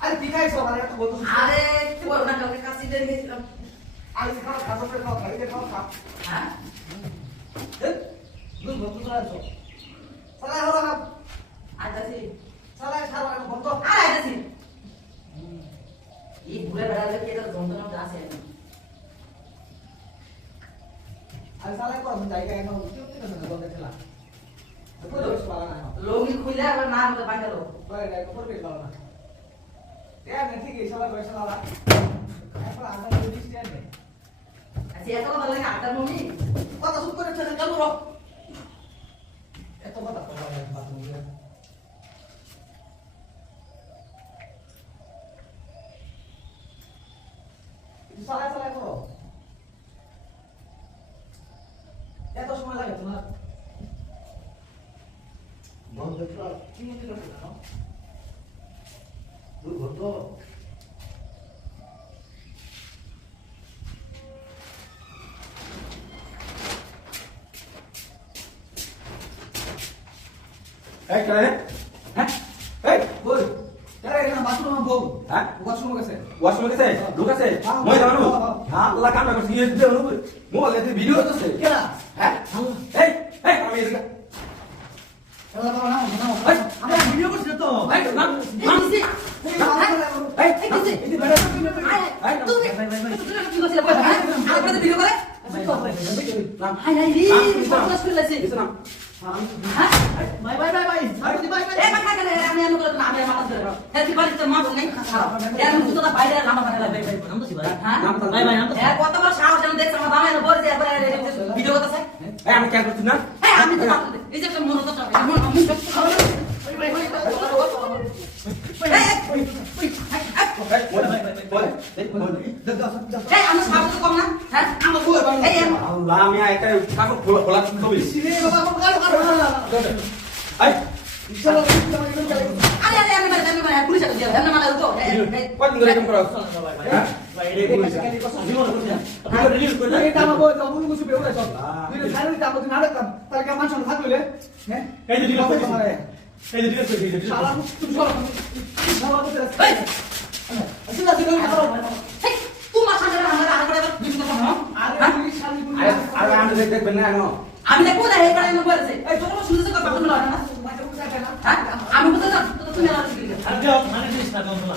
আরে দিখাই সব আরে তো বলতো আরে তুই বল না কালকে কাছে দিয়ে গেছিলাম আরে খাও খাও খাও খাইতে খাও খাও হ্যাঁ দুধ বন্ধ করে আছো সালা হলো না আইতাছি সালা ছাড়ো এখন বন্ধ আরে আইতাছি এই বুড়ে বেড়ালে কি এটা যন্ত্রণা আছে আরে সালা কো আমি জায়গা এখন কেউ কেন না বন্ধ খেলা তো বেশ ভালো না লঙ্গি খুলে আবার না আমাদের বাইরে লো বাইরে যাই তো বেশ ভালো না এ না ঠিক আছে সালা কইছ না এখন আমরা যদি স্ট্যান্ড নেই আচ্ছা এত কথা লাগে আড্ডা মমি কথা শুন করে চলে চালু রো এত কথা তো হয় বাথরুম এ সালা সালা করো এত সময় লাগে তোমার বন্ধ করা কি হতে লাগে না দুধ বন্ধ এই করে হ্যাঁ এই বল তারা এখানে বাথরুম বউ হ্যাঁ ওয়াশরুম গেছে ওয়াশরুমে গেছে লোক আছে মই জানো হ্যাঁ আল্লাহ কাম করছে ইয়ে দিতে অনু মোবাইলে ভিডিও হচ্ছে কেডা হ্যাঁ এই এই আমি এসে এলা বাবা না না এই আমরা ভিডিও করছি তো এই না এই দিছি এই এই দিছি এই বেড়া আরে তুমি কি করছিস বল হ্যাঁ আমরা ভিডিও করে হাই হাই রে ফটোস ফেলেছি না হ্যাঁ বাই বাই বাই বাই আরে বাই বাই এ মাথা গেলে আমি আমি করে না আমি মাথা ধরে হ্যাঁ তুই বাড়িতে মা নাই খারাপ এর মুখ তো বাইরে নামা বানালা বাই বাই নাম তো সিবা হ্যাঁ বাই বাই নাম তো এ কত বড় সাহস আমি দেখছ আমার দামে বল যে ভিডিও করতেছে এই আমি কেন করছি না হ্যাঁ আমি তো এই যে মন তো আমি বাই বাই বল এই আমি সাহস তো কম না হ্যাঁ আমার বল এই আল্লাহ আমি একা কাকু খোলা ছবি সিনে বাবা কালো এই ইনশাআল্লাহ আরে আরে আমি মানে পুলিশ আছে যে আমি মানে তো কত ধরে কাম করো হ্যাঁ এটা আমার বই তো মুরু মুসু বেউরা সব তুই খালি তা আমাদের নাটক কাম তার কে মানুষ থাকলে হ্যাঁ এই যে দিলাম এই যে দিলাম শালা তুমি সব সব করতে এই আসলে আসলে করো এই তুই মাথা ধরে আমরা আর করে ভিডিও করব না আরে তুমি শালি তুমি আরে আমি দেখবেন না এখন আমি দেখবো না এই করে আমি বলছি এই তোমরা শুনতেছো কথা বলছো না মাঝে মাঝে হ্যাঁ আমি বুঝতে না তুমি আর আরে যাও মানে দিস না তোমরা